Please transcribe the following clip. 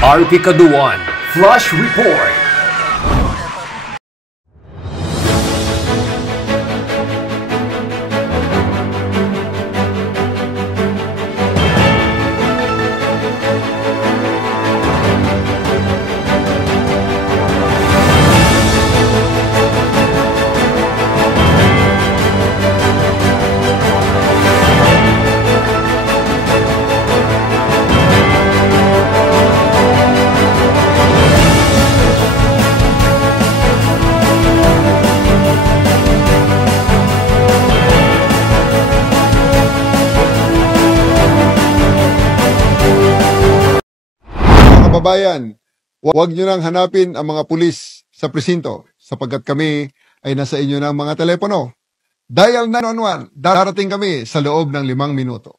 RP Kaduan Flash Report. Kababayan, huwag nyo nang hanapin ang mga pulis sa presinto sapagkat kami ay nasa inyo ng mga telepono. Dial 911, darating kami sa loob ng 5 minuto.